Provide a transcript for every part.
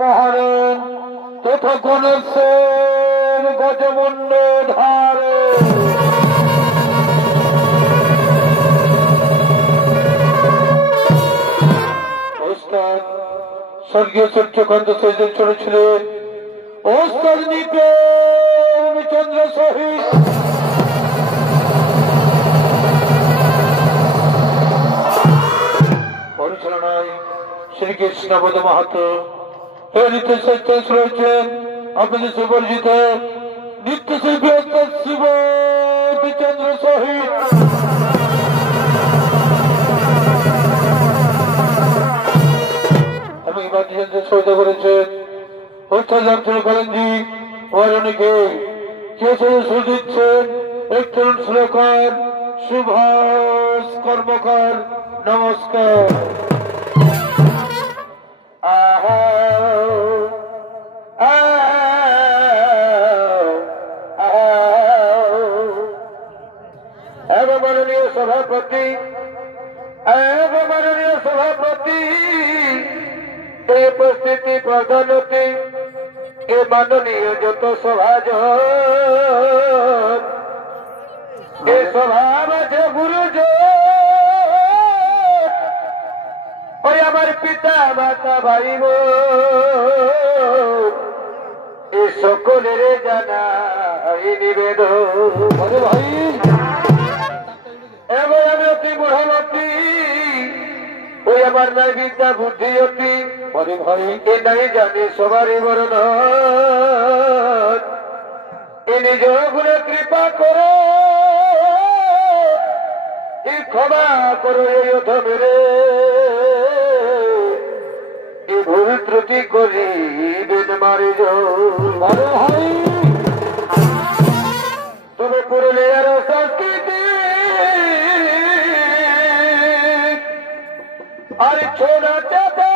মহারণ তথা গণেশের গজমুণ্ড ধারে ওস্তাদ স্বর্গীয় সূর্যকান্ত সেদিন চলেছিলেন ওস্তাদ নিপেন চন্দ্র সহিত পরিচালনায় শ্রীকৃষ্ণপদ মাহাতো নৃত্য রয়েছেন আপনাদের সুপরিচিত নৃত্যশিল্পী ওস্তাদ শিব চন্দ্র সহিত এবং বাদ্যযন্ত্রের সহিত করেছেন ওস্তাদ রামচন্দ্র কালঞ্জি ওর অনেকে কে সুর দিচ্ছেন এক তরুণ সুরকার সুভাষ কর্মকার নমস্কার। মাননীয় সভাপতি এই উপস্থিতি প্রধানতি এ মাননীয় যত সভাজ এ সভা মাঝে গুরুজ ওই আমার পিতা মাতা ভাই এ সকলের জানা এই নিবেদন ভাই এবং আমি অতি বুড়ামতি ওই আমার নাই বিদ্যা বুদ্ধি অতি পরে ভাই এ নাই জানে সবারই বরণ এ নিজ গুণে কৃপা করো এই ক্ষমা করো এই অধমেরে এই ভুল ত্রুটি করি দিন মারি ভাই তবে পুরুলিয়ার সংস্কৃতি আর ছোড়া চাঁদে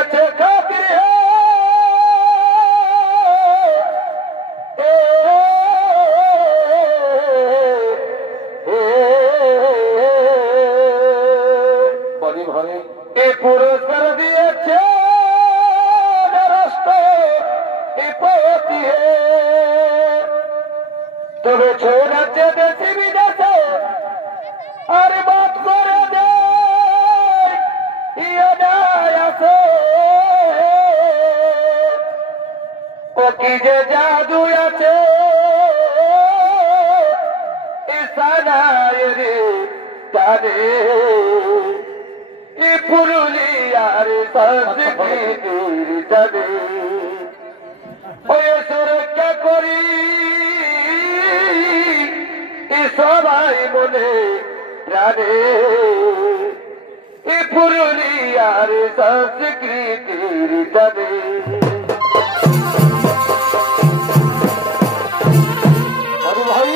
আছে খাতির বলি ভাই এ পুরস্কার দিয়েছে রাষ্ট্রপতি তবে ছোড়া চাঁদে বিদেশে আর বাদ করে দে ও কি যে জাদু আছে ইসানায় রে তারে ই পুরুলিয়ার সংস্কৃতির তারে ওই সুরক্ষা করি সবাই মনে প্রাণে এই পুরুলিয়ার সংস্কৃতির টানে ভাই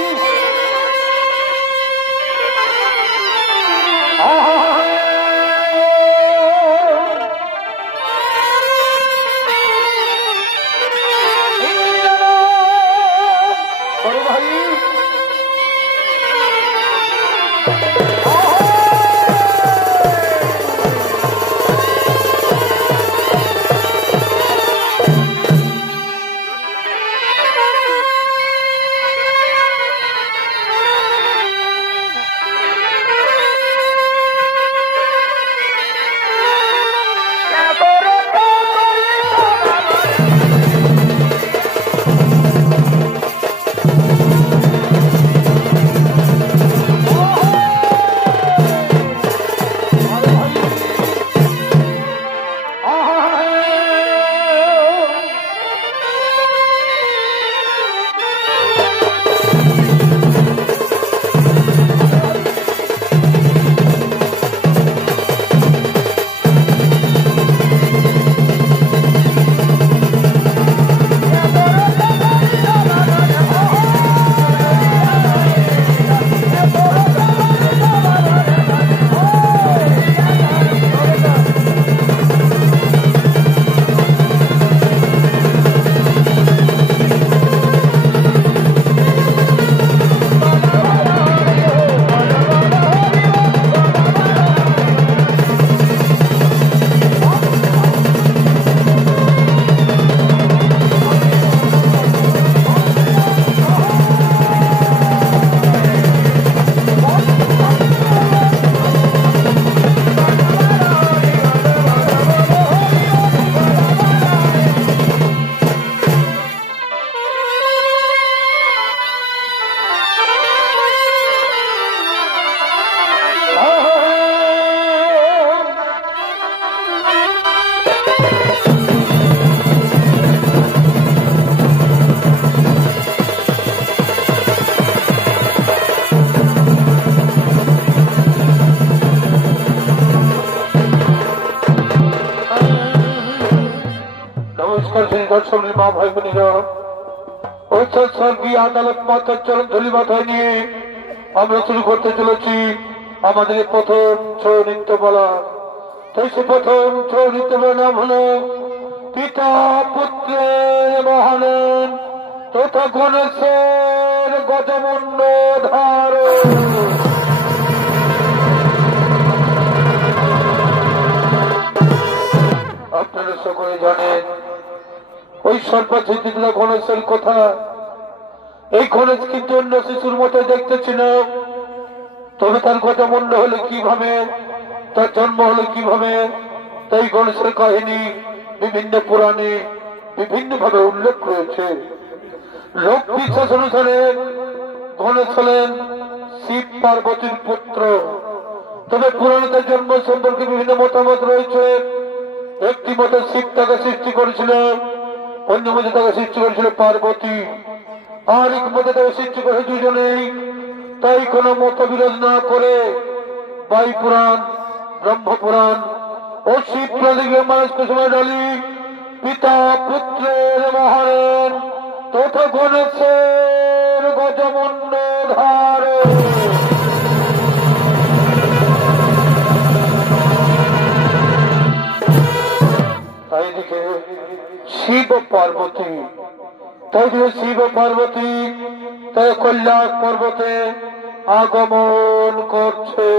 করেছেন দর্শনের মা ভাই বোনেরা, ওই স্বর্গীয় আদালত মাথার চরণ ধুলি মাথায় নিয়ে আমরা শুরু করতে চলেছি আমাদের প্রথম ছৌ নৃত্য বলা। তাই সে প্রথম ছৌ নৃত্য বলার নাম হল পিতা পুত্রের মহানন তথা গণেশের গজমুণ্ড ধারণ। আপনারা সকলে জানেন ওই সর্বসিদ্ধিলা গণেশের কথা। এই গণেশ কিন্তু অন্য শিশুর মতো দেখতে ছিল, তবে তার গজমুণ্ড হলে কিভাবে, তার জন্ম হলে কিভাবে, তাই গণেশের কাহিনী বিভিন্ন পুরাণে বিভিন্ন ভাবে উল্লেখ রয়েছে। লোক বিশ্বাস অনুসারে গণেশ হলেন শিব পার্বতীর পুত্র, তবে পুরাণে তার জন্ম সম্পর্কে বিভিন্ন মতামত রয়েছে। একটি মতে শিব তাকে সৃষ্টি করেছিল, অন্য মতে তাকে সৃষ্টি করেছিল পার্বতী, আর এক মতে তাকে সৃষ্টি করেছে দুজনেই। তাই কোন মতবিরোধ না করে বায়ু পুরাণ, ব্রহ্মপুরাণ ও শিব পুরাণে মানুষকে সময় ডালি পিতা পুত্রের মহারণ তথা গণেশের গজমুণ্ড ধারণ। তাই দিকে শিব পার্বতী, তাই দিকে শিব পার্বতী তাই কৈলাস পর্বতে আগমন করছে।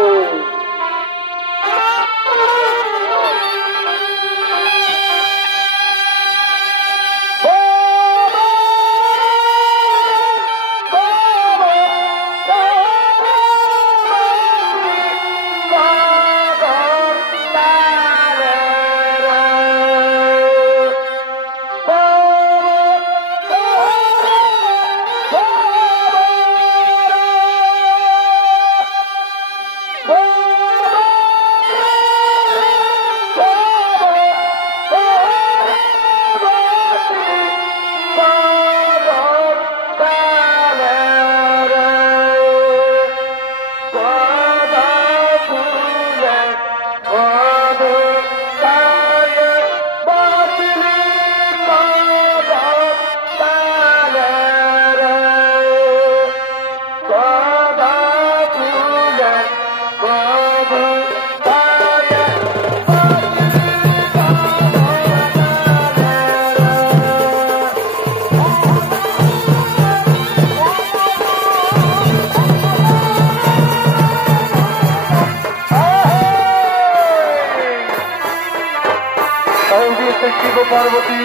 শিব পার্বতী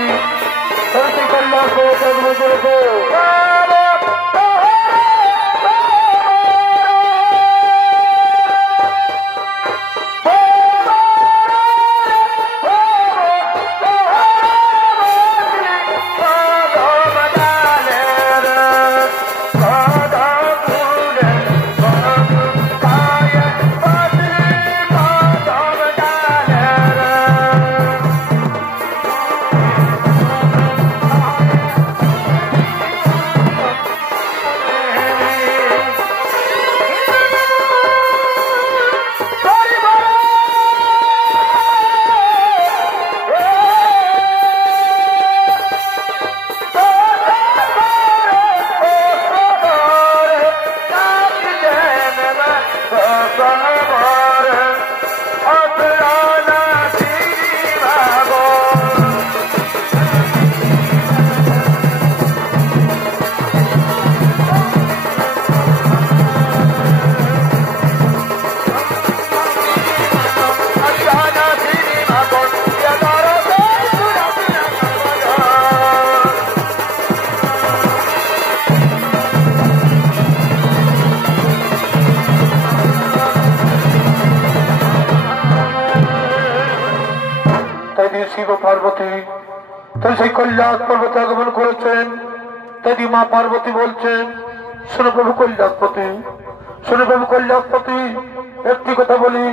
কৈলাস পার্বতী তাই সেই কৈলাস পর্বতে আগমন করেছেন। তাই মা পার্বতী বলছেন, শোনো প্রভু কৈলাসপতি, শোনো প্রভু কৈলাসপতি, একটি কথা বলি,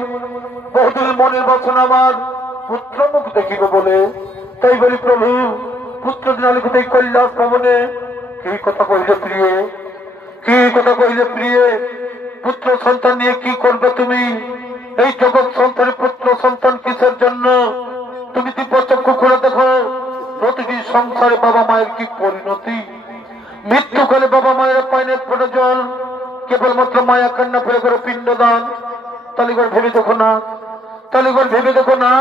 বহুদিন মনের বাসনা আমার পুত্র মুখ দেখিব বলে, তাই বলি প্রভু পুত্র দিনালিকে কৈলাস ভবনে কি কথা কইলে প্রিয়, কি কথা কইলে প্রিয়, পুত্র সন্তান নিয়ে কি করবে তুমি? এই জগৎ সন্তানের পুত্র সন্তান কিসের জন্য? তুমি দিব্যচক্ষু খুলে দেখো, প্রতিটি সংসারে বাবা মায়ের কি পরিণতি। মৃত্যুকালে বাবা মায়ের পায়নে ফোটা জল, কেবলমাত্র মায়া কান্না ফেলে করে পিণ্ডদান। তালিগড় ভেবে দেখো না, তালিগড় ভেবে দেখো না,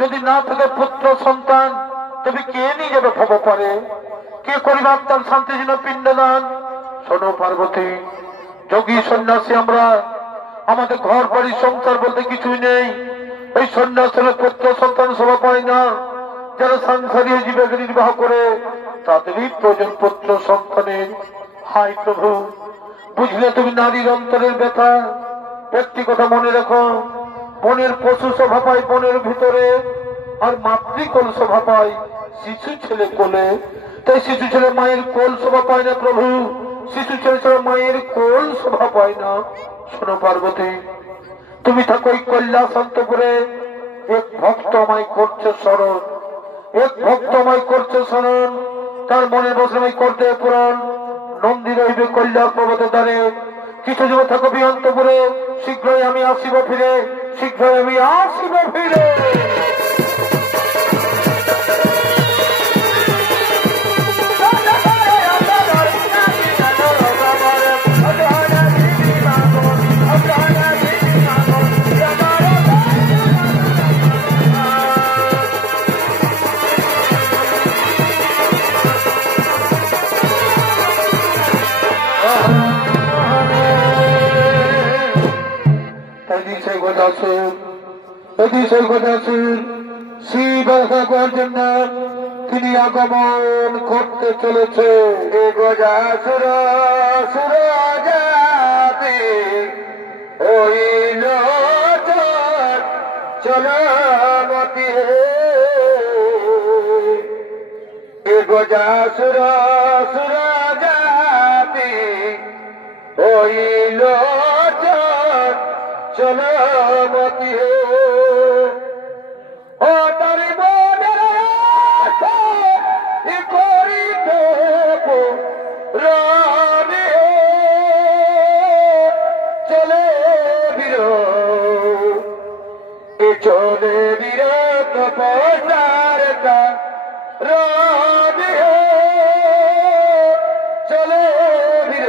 যদি না থাকে পুত্র সন্তান, তবে কে নিয়ে যাবে ভব পারে, কে করিবে আত্মার শান্তি জন্য পিণ্ডদান। শোনো পার্বতী, যোগী সন্ন্যাসী আমরা, আমাদের ঘর বাড়ি সংসার বলতে কিছুই নেই। ওই সন্ন্যাসের পুত্র সন্তান সভা পায় না। যারা সাংসারিক জীবিকা নির্বাহ করে তাদেরই প্রয়োজন পুত্র সন্তানের। হাই প্রভু, বুঝলে তুমি নারীর অন্তরের ব্যথা। একটি কথা মনে রেখো, বনের পশু শোভা পায় বনের ভিতরে, আর মাতৃকোল শোভা পায় শিশু ছেলে কোলে। তাই শিশু ছেলে মায়ের কোল শোভা পায় না প্রভু, শিশু ছেলে ছেলে মায়ের কোল শোভা পায় না। শোনো পার্বতী, তুমি থাকো ওই কৈলাসন্তপুরে। এক ভক্ত আমায় করছে স্মরণ, এক ভক্ত আমায় করছে স্মরণ, তার মনের বসে করতে পুরাণ। নন্দী রইবে কৈলাস পর্বতের দ্বারে। কিছু জীব থাকো বিয়ন্তপুরে, শীঘ্রই আমি আসিব ফিরে, শীঘ্রই আমি আসিব ফিরে। শিব আসার জন্য তিনি আগমন করতে চলেছে। গজাসুর সুরজাতি হইল চলমতি হে, গজাসুর সুরজাতি হইল চলমতি হে। ও তারি বনের করিতে রানী চলে বীর, এ চলে বীর তপসার রানী চলে বীর,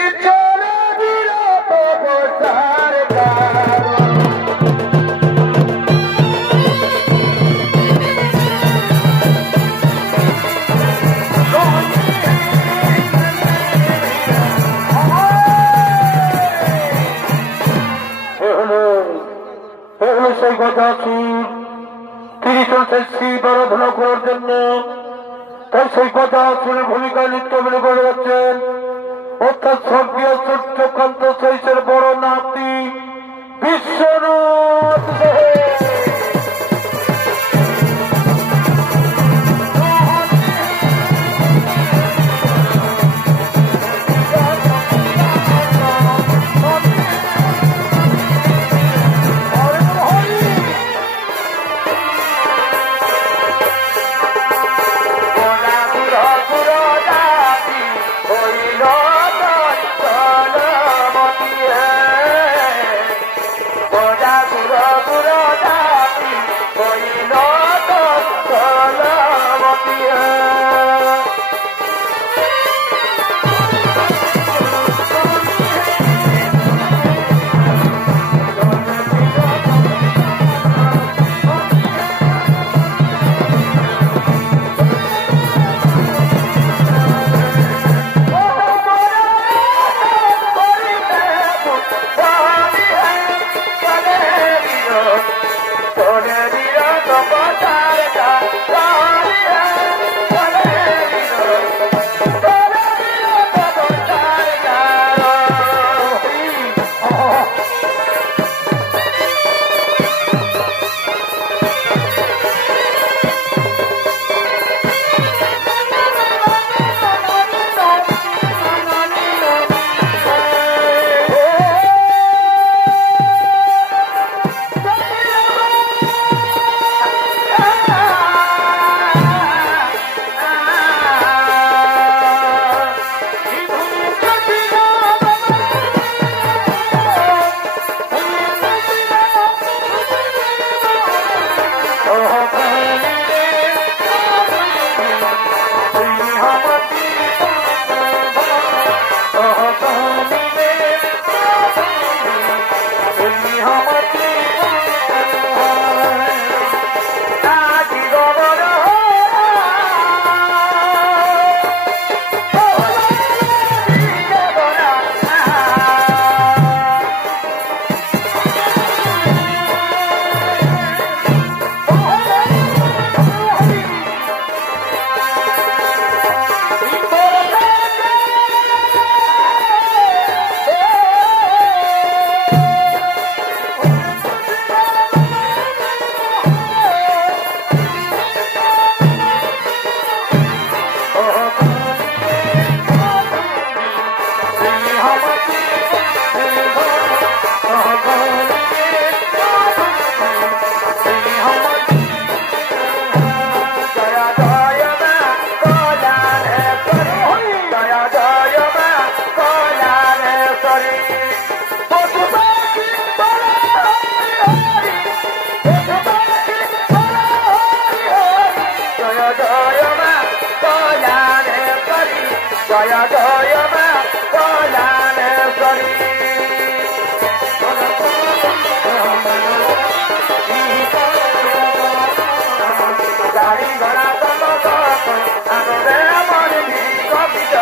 এ চলে বীর তপসার সেই গজাসুর। তিনি চলছেন শিব আরাধনা করার জন্য। তাই সেই গজাসুরের ভূমিকায় নৃত্য বলে করে যাচ্ছেন, অর্থাৎ স্বর্গীয় সূর্যকান্ত শৈশের বড় নাতি বিশ্বনাথ। জয় জয় মা কল্যাণেশ্বরী গাড়ি ঘোড়া আনন্দে আমার কবিত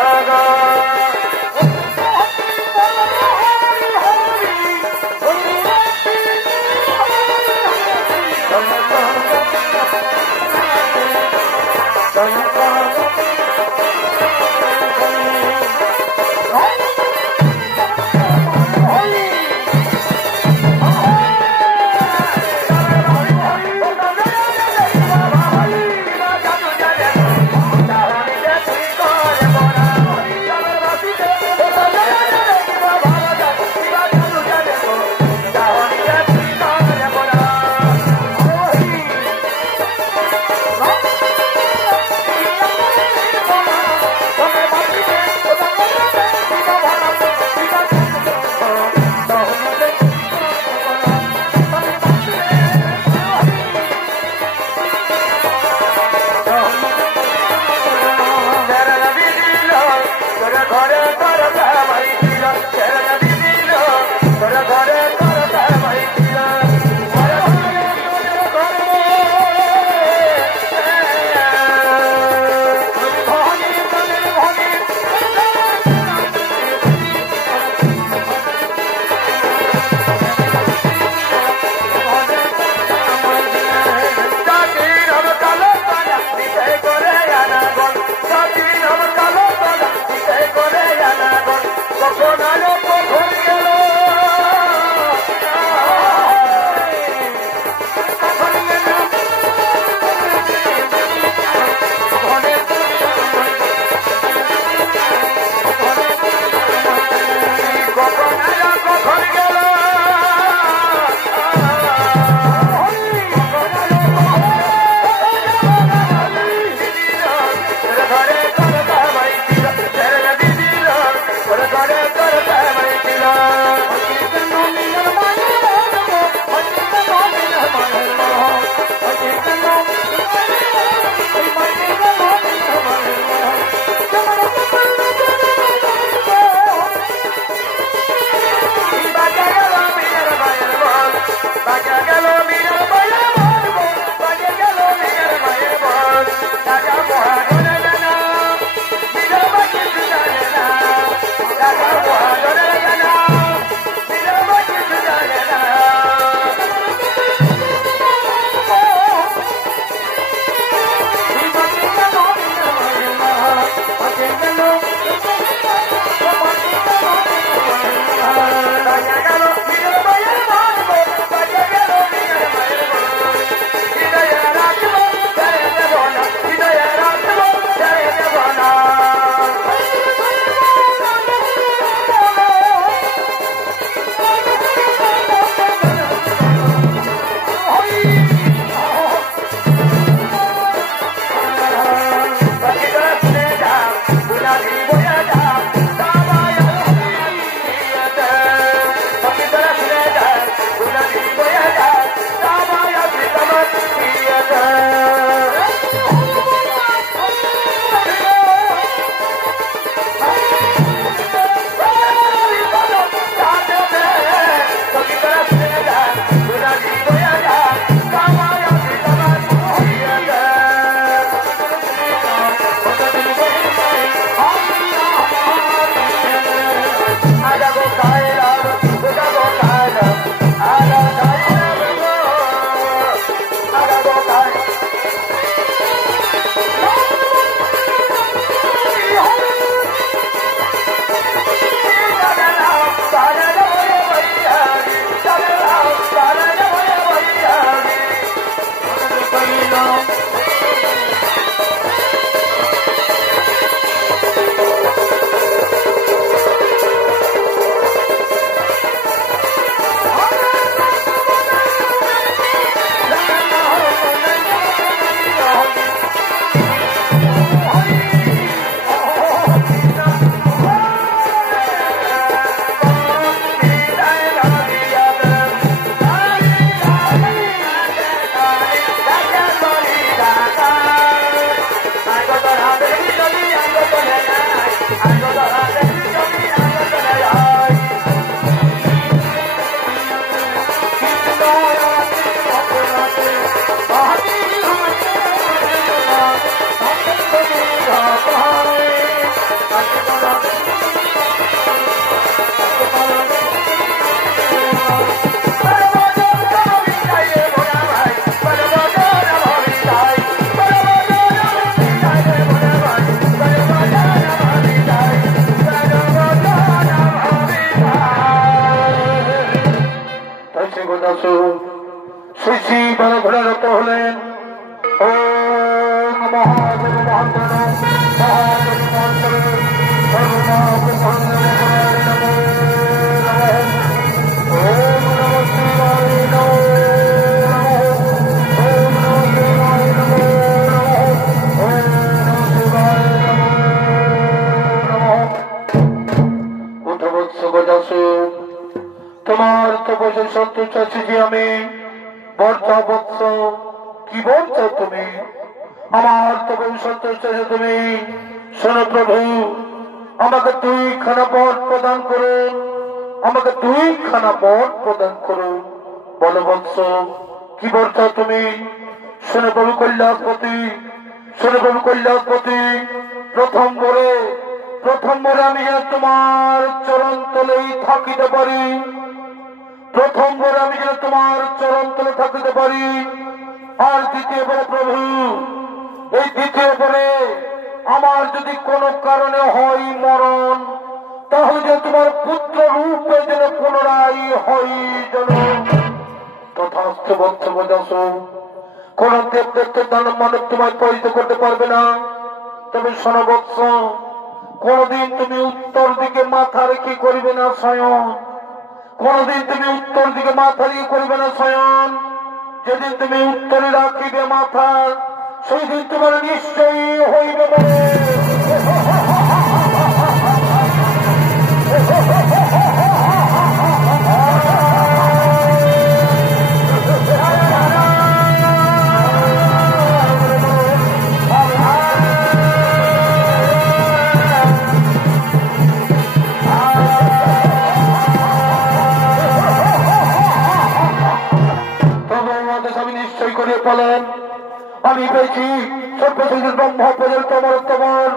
বারো ঘোড়ারত হলেন। ওম মহাদেব মহান্তর মহাদেব মহান্তর সর্বনাথ মহান্তর নমো নমঃ। ওম নমঃ শিবায় নমো নমঃ। ওম নমঃ শিবায় নমো নমঃ। ওম নমঃ শিবায় নমো নমঃ। উঠ বৎস গজাসুর, তোমার তপস্যা সন্তুষ্ট আছি যে আমি। বর্ষা বৎস, কি বলছো তুমি? আমার তপস্যা সন্তুষ্ট আছে তুমি। শোনো প্রভু, আমাকে 2খানা বর প্রদান করুন, আমাকে 2খানা বর প্রদান করুন। বলো বৎস, কি বলছো তুমি? শোনো প্রভু কৈলাসপতি, শোনো প্রভু কৈলাসপতি, প্রথম বরে আমি যেন তোমার চরণ তলেই থাকিতে পারি। প্রথম বরে আমি যেন তোমার চরণ তলে থাকিতে পারি। আর দ্বিতীয় বরে প্রভু, এই দ্বিতীয় বরে আমার যদি কোনো কারণে হয় মরণ, তাহলে যেন তোমার পুত্র রূপে যেন পুনরায় হয় যেন তথাস্থ বৎস বজাস। কোন দেবদেবতার দানব মানব তোমায় পরিচিত করতে পারবে না। তবে শোনো বৎস, কোনদিন তুমি উত্তর দিকে মাথা রেখে করিবে না শয়ন। কোনদিন তুমি উত্তর দিকে মাথা রেখে করিবে না শয়ন। যেদিন তুমি উত্তরে রাখিবে মাথা, সেই দিন তোমার নিশ্চয়ই হইবে বলে। বলেন, আমি পেয়েছি সর্বশক্তির ব্রহ্ম পর্যন্ত অমরত্বমর।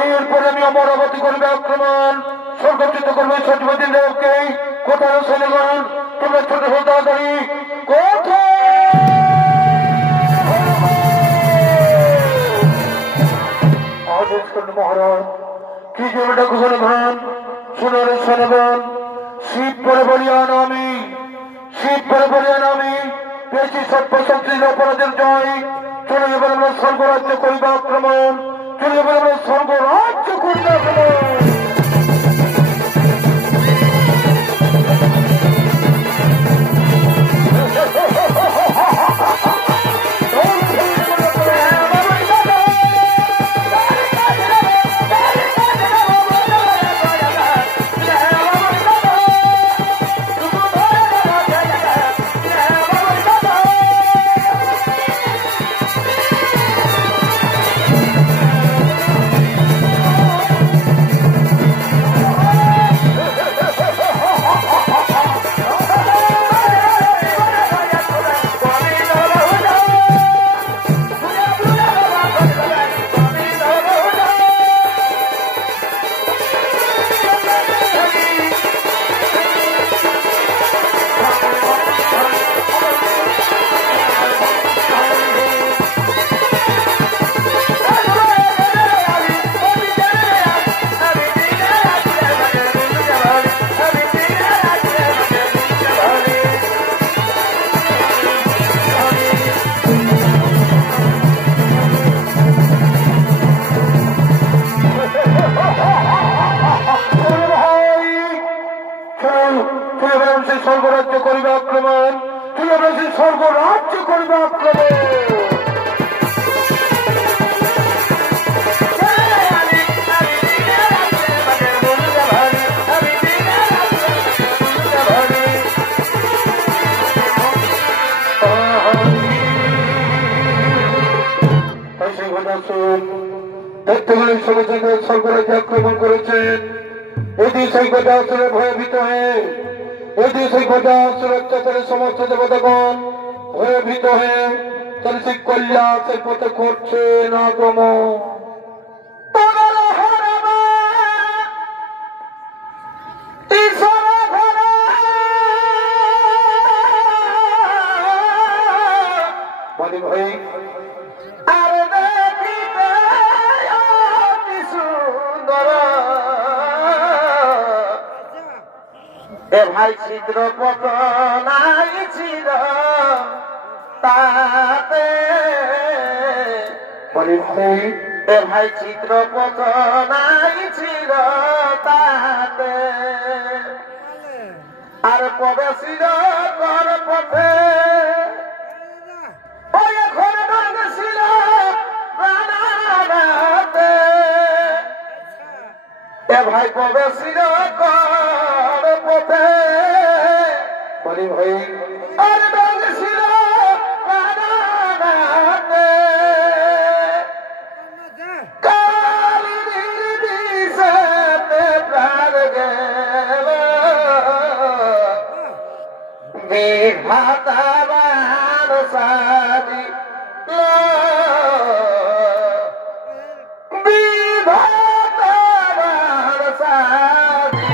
এরপরে আমি অমরাবতী করবে আক্রমণ, স্বর্গচিত করবে সচিবতীর লোককে। কোথায় ছেলেগণ, তোমরা ছোট ছোট তাড়াতাড়ি কোথায়? মহারাজ, কি জমিটা ঘোষণা করেন? শুনারে শোনাবেন। শিব পরে বলিয়ান আমি, শিব পরে বলিয়ান আমি পেয়েছি সর্বশক্তির অপরাধের জয়। চলে এবার আমরা স্বর্গরাজ্য করিবা আক্রমণ, চলে এবার আমরা স্বর্গরাজ্য করিবা আক্রমণ। স্বর্গরাজ্য করিবে আক্রমণ, তুই আমরা সেই স্বর্গরাজ্য করিবে আক্রমণ। দেখতে গেলে স্বর্গরাজ্য আক্রমণ করেছেন। এটি সৈকতা আসলে ভয়ভীত হয়ে, এটি সৈকতা আসলে অত্যাচারের সমস্ত দেবতাগণ ভয়ভীত হয়ে তাহলে সেই কল্যাণের পথে করছে না আক্রমণ। ভাই ভাই ছিদ্র পতনাই ছিল তাতে বলি ভাই এ ভাই চিত্র পচনাই ছিল তাতে আর প্রবেশির কর পথে ওই এখন ছিল রানাতে এ ভাই প্রবেশির কর পথে বলি ভাই আর ছিল রানাতে বিধাতাবান সাজি বিধাতাবান সাজি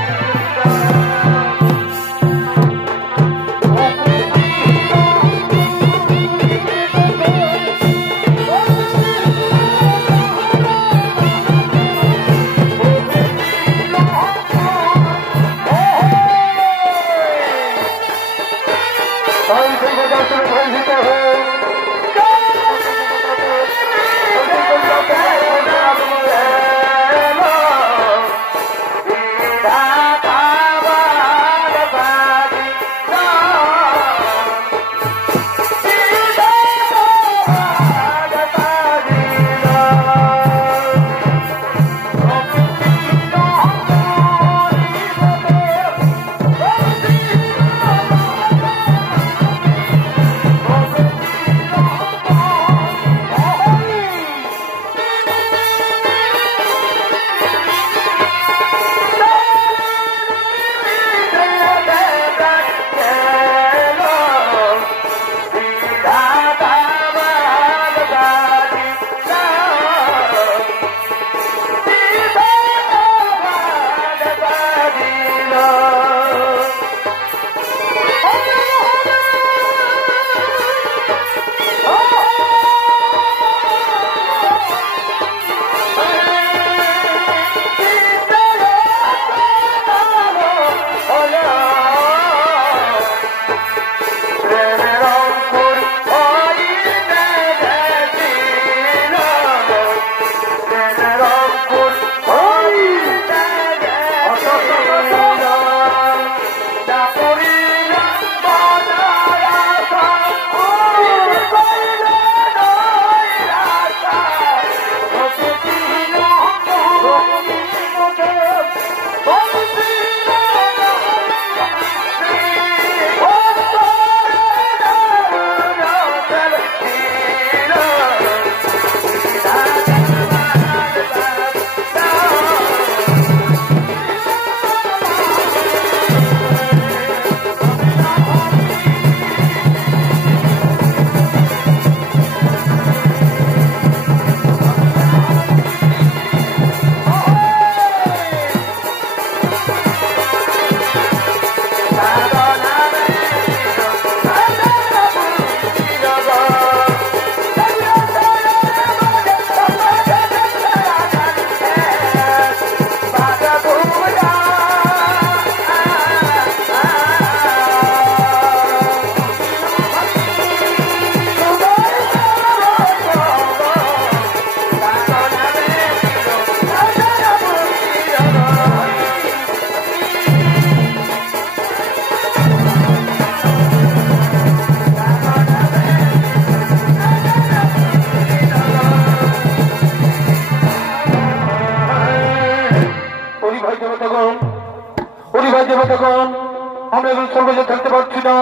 আমরা এখন সর্বজা থাকতে পারছি না,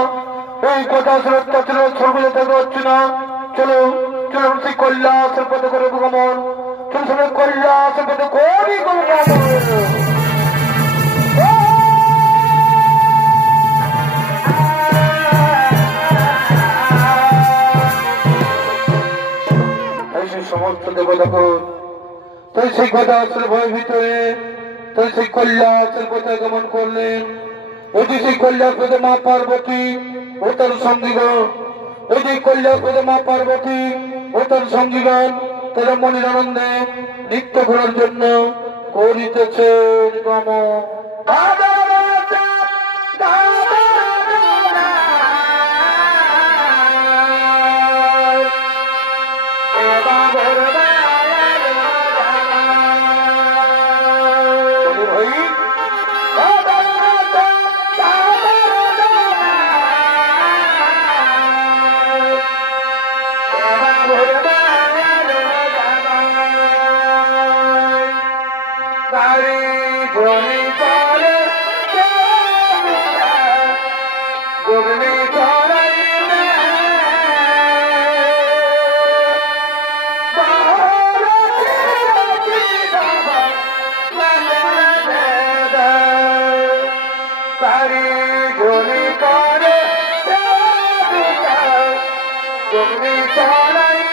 এই কথা আসলে অত্যাচার সর্বজা থাকতে পারছি না। চলো চলো সেই কৈলাসের পথে করে গমন, চলো চলো কৈলাসের পথে করি গমন। সমস্ত দেবতাগণ তাই সেই কথা আসলে ভয়ের ভিতরে তাই সেই কৈলাসের পথে গমন করলেন। ওই যে সেই কৈলাস পথে মা পার্বতী ও তার সঙ্গীগণ, ওই যে কৈলাস পথে মা পার্বতী ও তার সঙ্গীগণ তারা মনের আনন্দে নৃত্য করার জন্য করিতেছে গমন। তুমি চলাইলে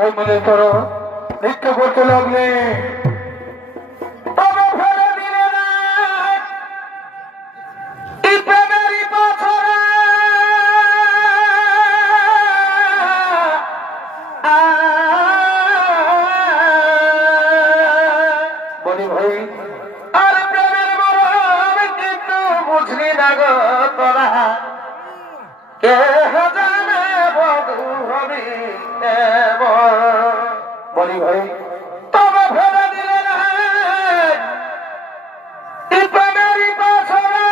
তাই মিলে করো নৃত্য করতে লাগলে। তবে ফেলে দিলে না এই প্রেমেরই পাথরে বলি ভাই আর প্রেমের মরম কিন্তু বুঝলি না গো তোরা কে জানে বধু হবি বলি ভাই তবে ফেলে দিলে না এই প্রেমেরই পাথরে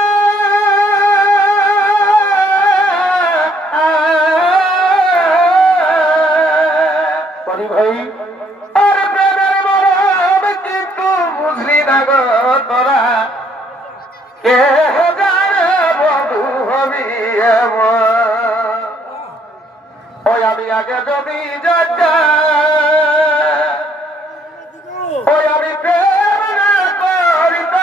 বলি ভাই আর প্রেমের মরম কিন্তু বুঝলি না গো তোরা কে জানে বধু হবি ওই আমি আগে যদি যাচ্ছা ওই আমি প্রেম না করিতাম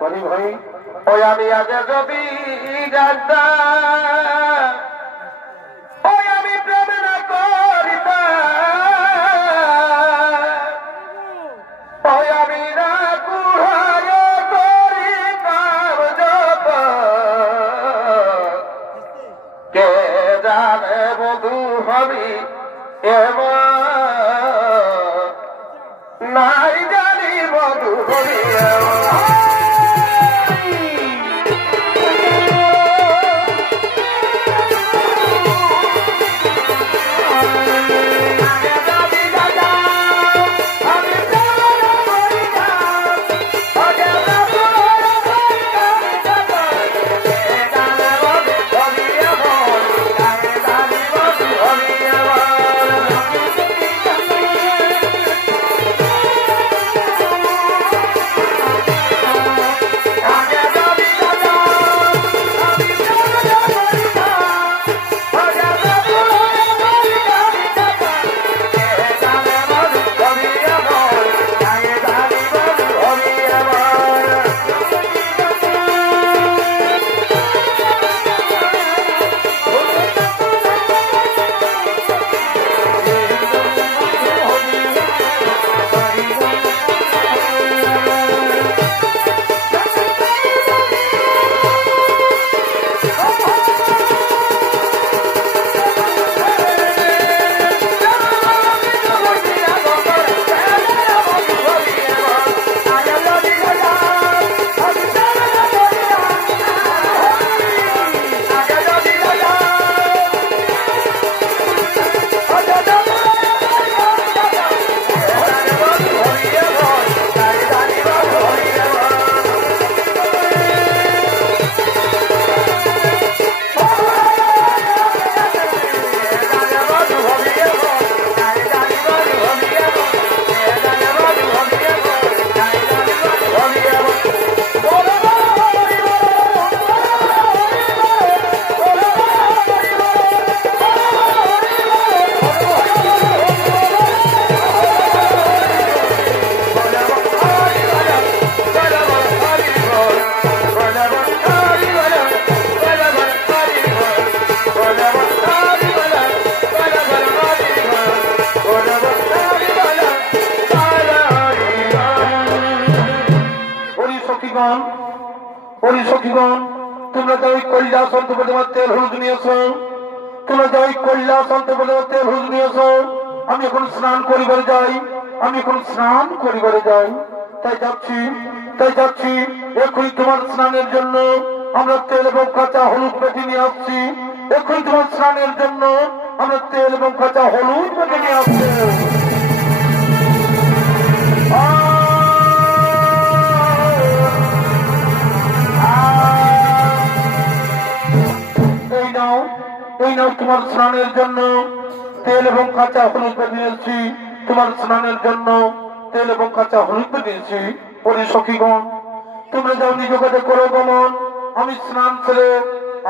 বলি ভাই ওই আমি আগে যদি জানতাম ওই আমি প্রেম না করিতাম ওই আমি না কুড়ায় করিতাম যত কে জানে বধু হবি এমন নাই জানি বধু হবি এমন সখীগণ তোমরা যাই কৈলাস অন্তর্পদে তেল হলুদ নিয়েছ, তোমরা যাই কৈলাস অন্তর্পদে তেল হলুদ নিয়েছ। আমি এখন স্নান করিবারে যাই, আমি এখন স্নান করিবারে যাই। তাই যাচ্ছি এখনই তোমার স্নানের জন্য আমরা তেল এবং কাঁচা হলুদ পেটে নিয়ে আসছি। এখনই তোমার স্নানের জন্য আমরা তেল এবং কাঁচা হলুদ পেটে নিয়ে আসছি। এই নাও তোমার স্নানের জন্য তেল এবং কাঁচা হলুদ বেরিয়েছি। তোমার স্নানের জন্য তেল এবং কাঁচা হলুদ বেরিয়েছি। ওরে সখীগণ তোমরা যাও নিজ কাজে করো গমন, আমি স্নান ছেড়ে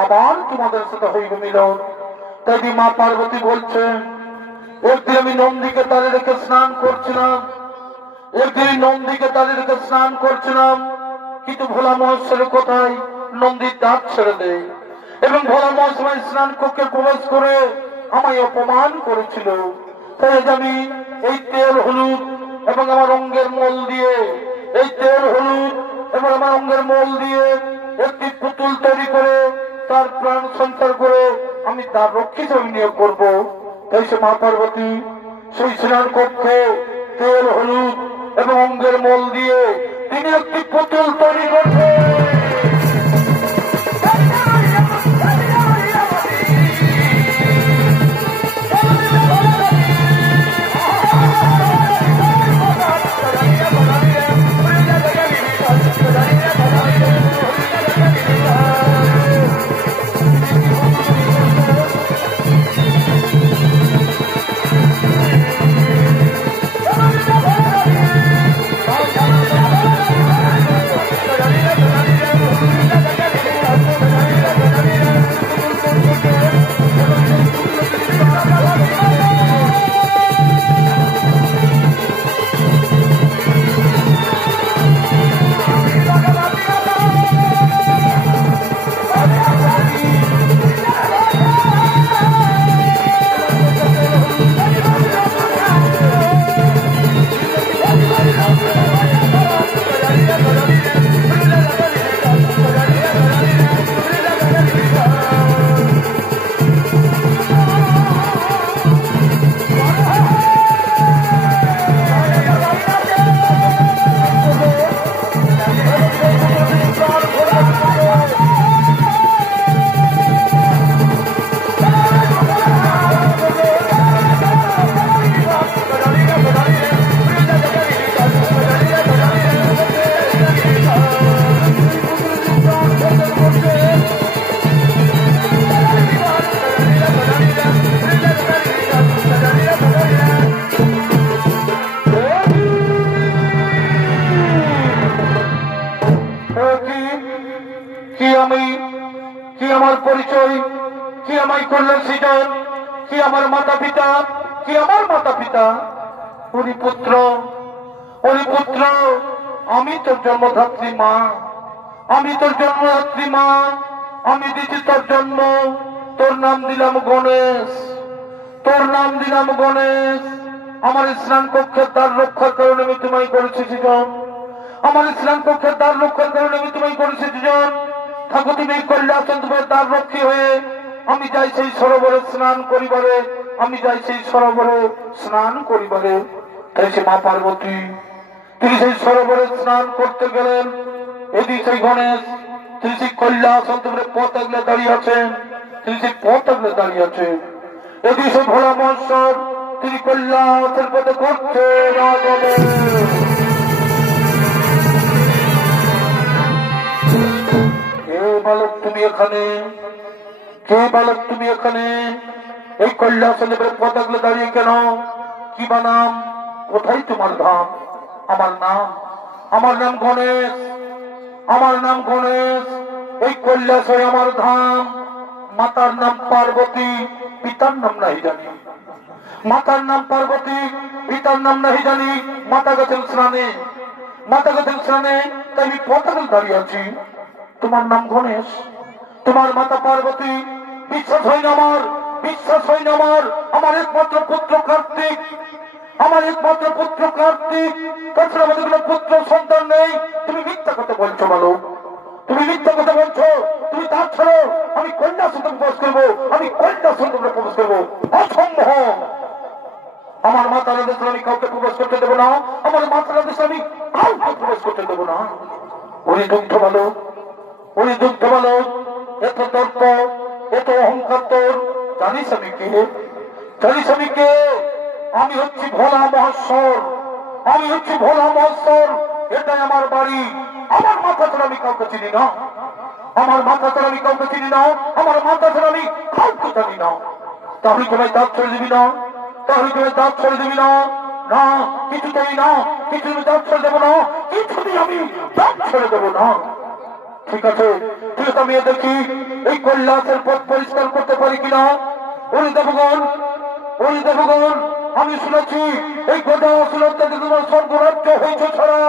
আবার তোমাদের সাথে হইব মিলন। তাই মা পার্বতী বলছে একদিন আমি নন্দীকে তালে রেখে স্নান করছিলাম, একদিন নন্দীকে তালে রেখে স্নান করছিলাম, কিন্তু ভোলা মহেশ্বরের কোথায় নন্দীর দাঁত ছেড়ে দেয়। এবং ভোলা মহাসময় স্নান কক্ষে প্রবেশ করে আমায় অপমান করেছিল। তাই আজ আমি এই তেল হলুদ এবং আমার অঙ্গের মল দিয়ে, এই তেল হলুদ এবং আমার অঙ্গের মল দিয়ে একটি পুতুল তৈরি করে তার প্রাণ সঞ্চার করে আমি তার রক্ষী হিসেবে নিয়োগ করবো। তাই সে মা পার্বতী সেই স্নান কক্ষে তেল হলুদ এবং অঙ্গের মল দিয়ে তিনি একটি পুতুল তৈরি করবে। কি আমার পরিচয়, কি আমায় করলেন সৃজন, কি আমার মাতা পিতা, কি আমার মাতা পিতা। হরিপুত্র, হরিপুত্র, আমি তোর জন্মধাত্রী মা, আমি তোর জন্মধাত্রী মা, আমি দিচ্ছি তোর জন্ম। তোর নাম দিলাম গণেশ, তোর নাম দিলাম গণেশ। আমার স্নান কক্ষের দ্বার রক্ষার কারণে আমি তোমায় করেছি সৃজন, আমার স্নান কক্ষের দ্বার রক্ষার কারণে আমি তোমায় করেছি সৃজন। থাকো তুমি কৈলাসন তোমার দ্বার রক্ষী হয়ে। আমি যাই সেই সরোবরে স্নান করিবারে, আমি যাই সেই সরোবরে স্নান করিবারে। তাই সে মা পার্বতী তিনি সেই সরোবরে স্নান করতে গেলেন। এদিকে সেই গণেশ তিনি সেই কৈলাসন তোমার পথ আগলে দাঁড়িয়ে আছেন, তিনি সেই পথ আগলে দাঁড়িয়ে আছেন। এদিকে সেই ভোলা মহেশ্বর তিনি কৈলাসের পথে করছে আগমন। বালক তুমি এখানে, কে বালক তুমি এখানে? এই কৈলাসের পথ আগলে দাঁড়িয়ে কেন? কি বা নাম? কোথায় তোমার ধাম? আমার নাম, আমার নাম গণেশ, আমার নাম গণেশ। এই কৈলাসে আমার ধাম। মাতার নাম পার্বতী, পিতার নাম নাই জানি। মাতার নাম পার্বতী, পিতার নাম নাই জানি। মাতা গেছেন স্নানে, মাতা গেছেন স্নানে, তাই আমি পথ আগলে দাঁড়িয়ে আছি। তোমার নাম গণেশ, তোমার মাতা পার্বতী। বিশ্বাস হয় না আমার, বিশ্বাস হয় না আমার। আমার একমাত্র পুত্র কার্তিক, আমার একমাত্র পুত্র কার্তিক, তাছাড়া আমাদের কোনো পুত্র সন্তান নেই। তুমি মিথ্যা কথা বলছো বলো, তুমি মিথ্যা কথা বলছো। তুমি তার ছাড়ো আমি কন্যা সন্তান প্রবেশ করবো, আমি কন্যা সন্তান প্রবেশ করবো। অসম্ভব। আমার মাতার দেশে আমি কাউকে প্রবেশ করতে দেবো না, আমার মাতার দেশে আমি কাউকে প্রবেশ করতে দেবো না। ওই দুগ্ধ বলো, ওই দুগ্ধ বলো, এত দর্প, এত অহংকার তোর। জানিস আমি কে? জানিস আমি কে? আমি হচ্ছি ভোলা মহেশ্বর, আমি হচ্ছি ভোলা মহেশ্বর। এটাই আমার বাড়ি। আমার মাথা ছাড়া আমি কাউকে চিনি না, আমার মাথা ছাড়া আমি কাউকে চিনি না, আমার মাথা ছাড়া আমি কাউকে জানি না। তাহলে তোমায় দাঁত ছেড়ে দিবি না, তাহলে তোমায় দাঁত ছেড়ে দিবি না। না, কিছুতেই না, কিছুতেই দাঁত ছেড়ে দেবো না, কিছুতেই আমি দাঁত ছেড়ে দেবো না। ঠিক আছে, ঠিক আছে, আমি দেখি এই কৈলাসের পথ পরিষ্কার করতে পারি কিনা। ওই দেবগণ, ওই দেবগণ, আমি শুনেছি এই গোটা অসুলতা থেকে তোমার স্বর্গরাজ্য হয়েছে ছাড়া,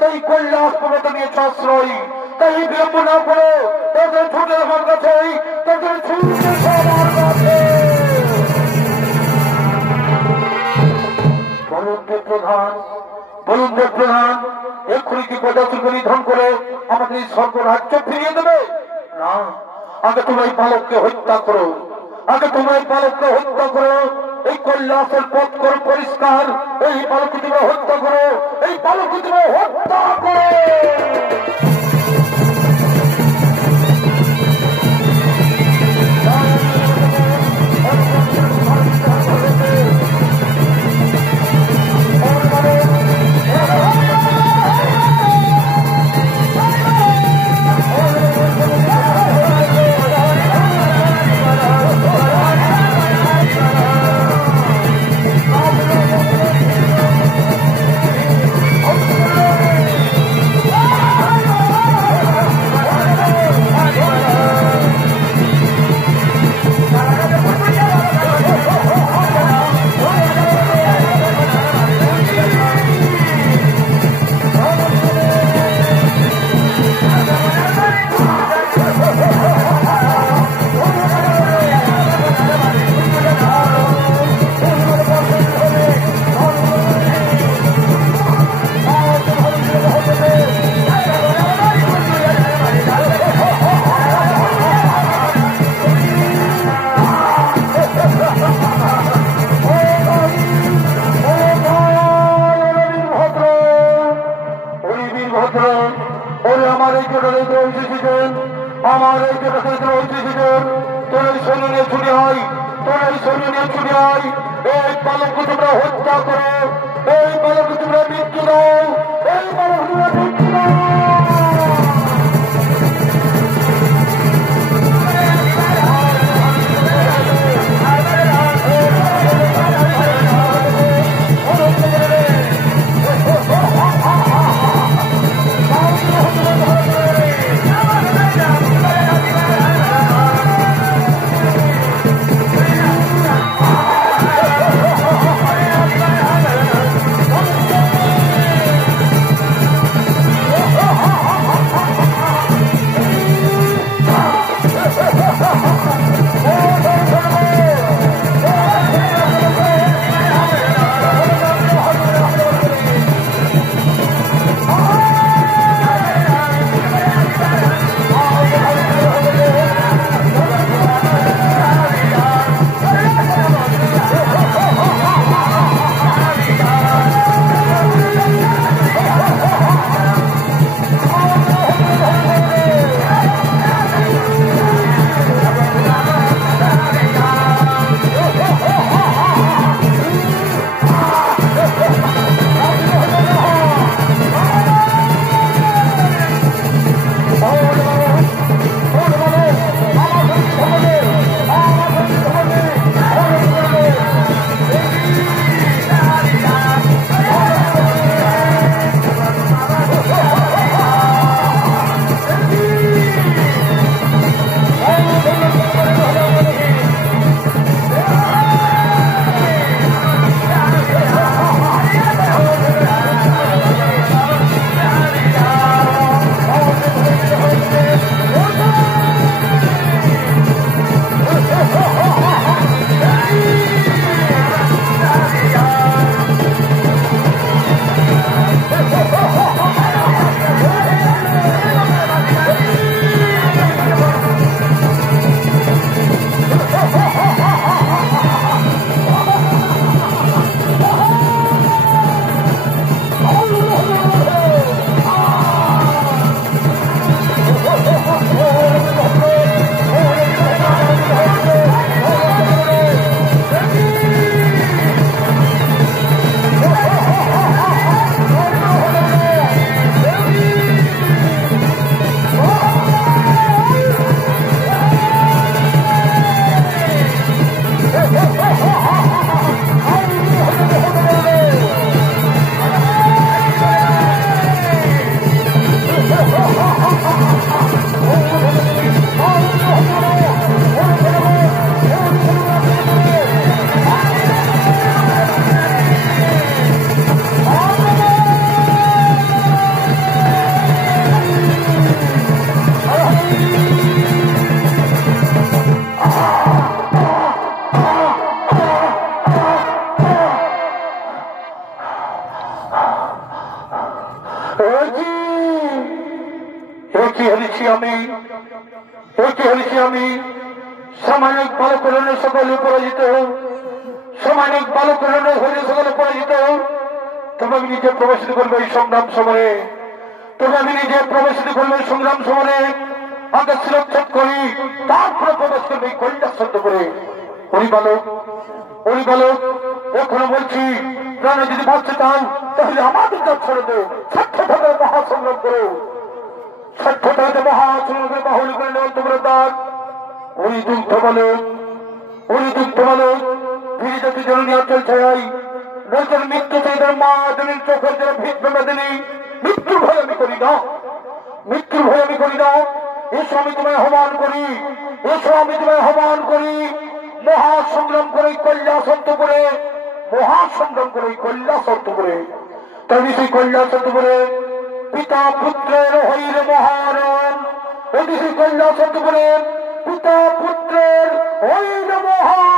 তাই কৈলাস পর্বত নিয়েছে আশ্রয়। তাই বিলম্ব না করে তাদের ছোটের আমার কাছে তাদের ছুটে সবার কাছে। বলুন দেব প্রধান এক্ষুনি কি পদাচুকে নিধন করে আমাদের এই স্বর্গরাজ্য ফিরিয়ে দেবে? না, আগে তোমরা এই বালককে হত্যা করো, আগে তোমরা এই বালককে হত্যা করো, এই কৈলাসের পথ করো পরিষ্কার, এই বালককে তোমরা হত্যা করো, এই বালককে তোমরা হত্যা করো। আমার এই শরীরে ছুটি হয়, তোর এই শরীরে ছুটি হয়, এই বালককে তোমরা হত্যা করো, এই বালককে তোমরা মৃত্যু দাও, এই বালককে তোমরা মৃত্যু দাও। সামাজিক বালকরণের সকলে পরাজিত, সামাজিক বালকরণের হয়ে সকলে পরাজিত। তবে আমি নিজে প্রবেশিত করবো এই সংগ্রাম সমরে, তবে আমি নিজে প্রবেশিত করবো এই সংগ্রাম সমরে। আগে শিরোচ্ছেদ করি, তারপরে প্রবেশ করবে এই কৈলাস শব্দ করে। পরিবালক, পরিবালক, এখনো বলছি, প্রাণে যদি বাঁচতে চান তাহলে আমাদের কাজ ছেড়ে দেও, স্বার্থভাবে মহাসংগ্রাম করো, স্বার্থভাবে মহাসংগ্রাম করে বাহুলি করে নেওয়া তোমরা দাগ। ওই দুগ্ধ বলো, ওই দুগ্ধ বলো, ধীরে জাতি জননী অঞ্চল ছাই নজর মৃত্যু তাদের মা জনীর চোখের যেন ভিত বেঁধেনি। মৃত্যুর ভয় আমি করি না, মৃত্যুর ভয় আমি করি না। এসো আমি তোমায় আহ্বান করি, এসো আমি তোমায় আহ্বান করি। মহাসংগ্রাম করে কৈলাস অন্ত করে, মহাসংগ্রাম করে কৈলাস অন্ত করে। তাই সেই কৈলাস অন্ত করে পিতা পুত্রের হইর মহারণ, ওই সেই কৈলাস অন্ত করে পিতা পুত্রের হইর মহারণ।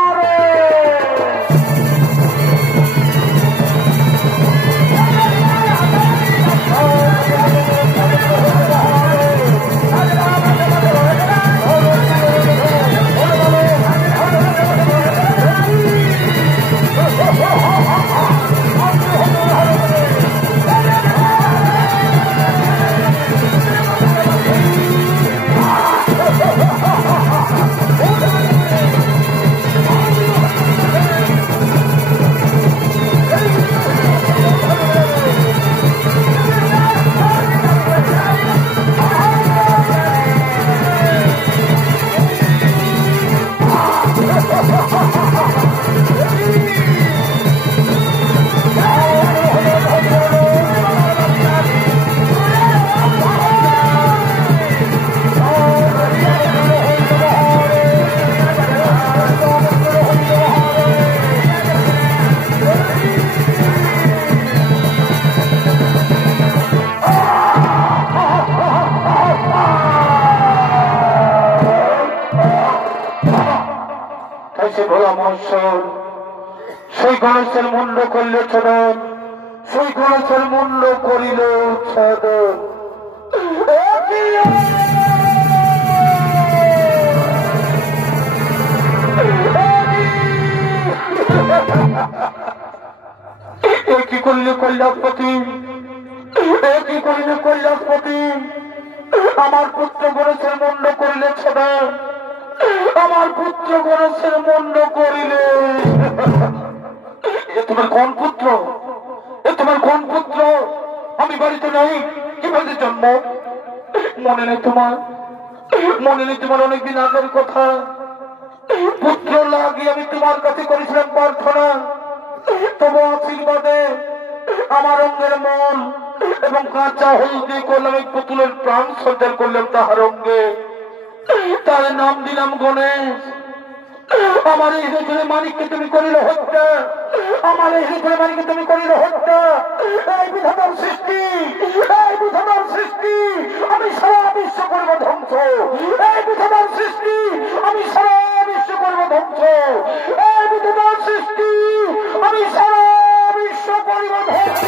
সেই গণেশের মুন্ড করলে ছদন, সেই গণেশের মুন্ড করিল ছদন। কি করিলে কৈলাসপতি, কি করিলে কৈলাসপতি। আমার পুত্র গণেশের মুন্ড করিলে ছদন, আমার পুত্র গণেশের মুন্ড করিলে। এ তোমার কোন পুত্র, এ তোমার কোন পুত্র? আমি বাড়িতে নাই, কিভাবে জন্ম? মনে নেই তোমার, মনে নেই তোমার অনেকদিন আগের কথা? পুত্র লাগিয়ে আমি তোমার কাছে করেছিলাম প্রার্থনা, তবু আশীর্বাদে আমার অঙ্গের মন এবং কাঁচা হলুদ দিয়ে করলাম এক পুতুলের প্রাণ সঞ্চার করলাম তাহার অঙ্গে, তার নাম দিলাম গণেশ। আমার এই হৃদয় মানিককে তুমি করিল হত্যা, আমার এই হৃদয় মানিককে তুমি করিল হত্যা। এই বিধাতার সৃষ্টি, এই বিধাতার সৃষ্টি, আমি সারা বিশ্ব করব ধ্বংস। এই বিধাতার সৃষ্টি, আমি সারা বিশ্ব করব ধ্বংস। এই বিধাতার সৃষ্টি, আমি সারা বিশ্ব করব ধ্বংস।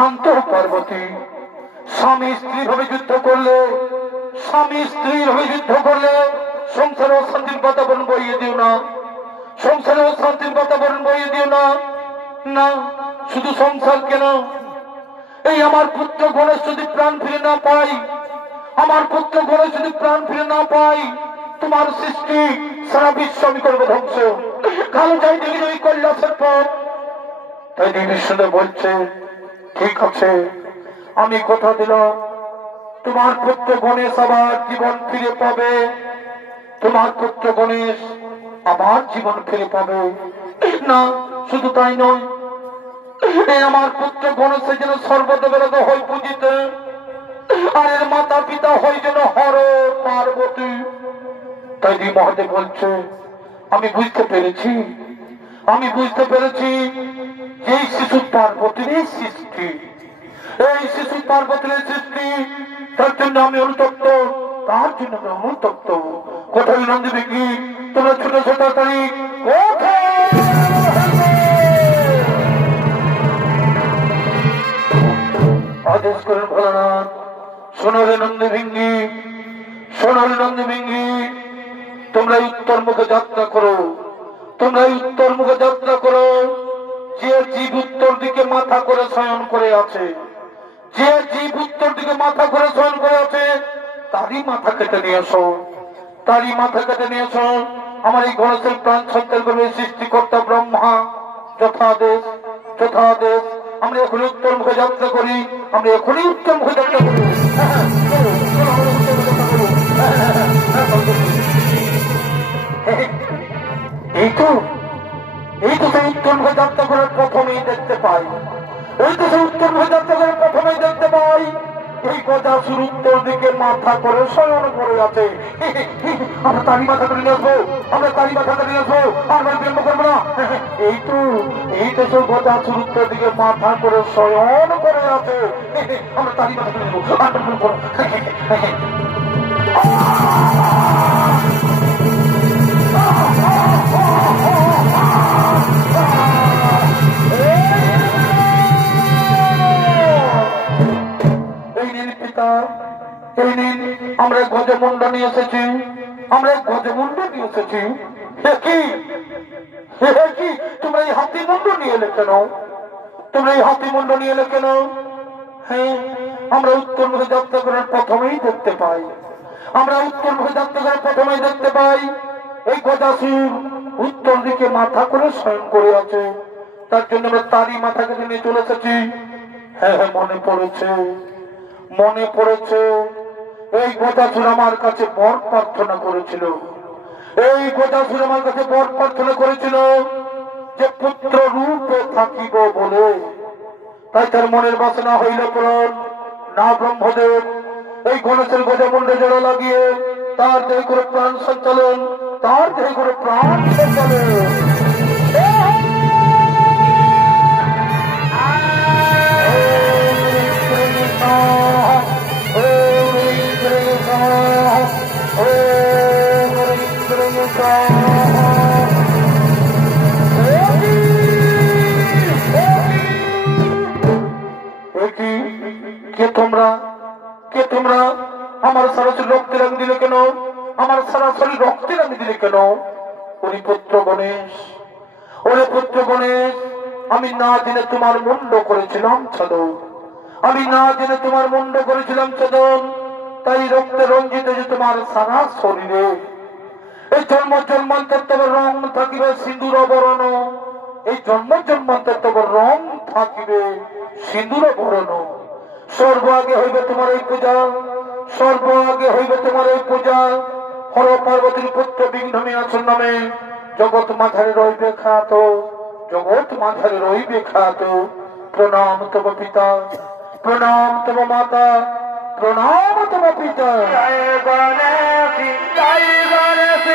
শান্ত পার্বতী, স্বামী স্ত্রী ভাবে যুদ্ধ করলে, স্বামী স্ত্রী ভাবে যুদ্ধ করলে সংসারে অশান্তির বাতাবরণ বইয়ে দিও না, সংসারে অশান্তির বাতাবরণ বইয়ে দিও না। না, শুধু সংসার কেন, এই আমার পুত্র গণেশ যদি প্রাণ ফিরে না পাই, আমার পুত্র গণেশ যদি প্রাণ ফিরে না পাই, তোমার সৃষ্টি সারা বিশ্ব আমি করবো ধ্বংস। কালো যাই দেখি ওই কৈলাসের পর। তাই বিষ্ণুদেব বলছে, ঠিক আছে, আমি কথা দিলাম তোমার পুত্র গণেশ আবার জীবন ফিরে পাবে, তোমার পুত্র গণেশ আবার জীবন ফিরে পাবে। না, শুধু তাই নয়, আমার পুত্র গণেশের যেন সর্বদেবের হয়ে পূজিত, আর এর মাতা পিতা হয় যেন হর পার্বতী। তাই মহাদেব বলছে, আমি বুঝতে পেরেছি, আমি বুঝতে পেরেছি যে এই শিশু পার্বতীর সৃষ্টি, এই শিশু পার্বতীর সৃষ্টি, তার জন্য আমি অনুতপ্ত, তার জন্য আমি অনুতপ্ত। কোথায় নন্দী কি তোমরা ছোট ছোট তারিখ আদেশ করেন ভোলানাথ। সোনারে নন্দী ভিঙ্গি, সোনারে নন্দী ভিঙ্গি, তোমরা উত্তর মুখে যাত্রা করো, তোমরা উত্তর মুখে যাত্রা করো। যে জীব উত্তর দিকে মাথা করে শয়ন করে আছে, যে জীব উত্তর দিকে মাথা করে শয়ন করে আছে, তারই মাথা কেটে নিয়ে এসো, তারই মাথা কেটে নিয়ে এসো। আমার এই গণেশের প্রাণ সন্তান করবে সৃষ্টিকর্তা ব্রহ্মা, যথাদেশ যথাদেশ। আমরা এখনই উত্তর মুখে যাত্রা করি, আমরা এখনই উত্তর মুখে যাত্রা করি। এই তো সেই উত্তর মুখে যাত্রা করার প্রথমেই দেখতে পাই, এই তো সেই উত্তর মুখে যাত্রা করার প্রথমেই দেখতে পাই এই গজাসুর উত্তর দিকে মাথা করে শয়ন করে আছে। আমরা তারই মাথা করে নিয়ে আসবো, আমরা তারই মাথা করে নিয়ে আসবো, আমরা বিলম্ব করবো না। এই তো সেই গজাসুর উত্তর দিকে মাথা করে শয়ন করে আছে, আমরা তারই মাথা করে নেবো। আমরা গজমুন্ড নিয়ে এসেছি, আমরা গজমুন্ড নিয়ে এসেছি। তোমরা এই হাতি মুন্ড নিয়ে এলে কেন, তোমরা এই হাতি মুন্ড নিয়ে এলে কেন? হ্যাঁ, আমরা উত্তর মুখে যাত্রা করার প্রথমেই দেখতে পাই, আমরা উত্তর মুখে যাত্রা করার প্রথমেই দেখতে পাই এই গজাসুর উত্তর দিকে মাথা করে শয়ন করে আছে, তার জন্য আমরা তারই মাথা কেটে নিয়ে চলে এসেছি। হ্যাঁ হ্যাঁ, মনে পড়েছে, মনে পড়েছে। এই গজাসুর আমার কাছে বর প্রার্থনা করেছিল, এই গজাসুর আমার কাছে বর প্রার্থনা করেছিল যে পুত্র রূপে থাকিব বলে। তাই তার মনের বাসনা হইল পূরণ। না ব্রহ্মদেব এই গণেশের গজমুন্ডে জোড়া লাগিয়ে তার দেহে করে প্রাণ সঞ্চালন, তার দেহে করে প্রাণ সঞ্চালন। কে তোমরা আমার সরাসরি রক্তে রঙ দিলে কেন, আমার সরাসরি রক্তে রঙ দিলে কেন? ওরে পুত্র গণেশ, ওরে পুত্র গণেশ, আমি না জেনে তোমার মুন্ড করেছিলাম ছদন, আমি না জেনে তোমার মুন্ড করেছিলাম ছদন। তাই রক্তে রঞ্জিত যে তোমার সারা শরীরে এই জন্ম জন্মান্তর তোমার রং থাকিবে সিঁদুর বরণ, এই জন্ম জন্মান্তর তোমার রং থাকিবে সিঁদুর বরণ। সর্ব আগে হইবে তোমার এই পূজা, সর্ব আগে হইবে তোমার এই পূজা। হর পার্বতীর পুত্র বিঘ্নমী আসন নামে জগৎ মাঝারে রইবে খ্যাত, জগৎ মাঝারে রইবে খ্যাত। প্রণাম তব পিতা, প্রণাম তব মাতা, প্রণাম তব পিতা। জয় গণেশ, জয় গণেশ।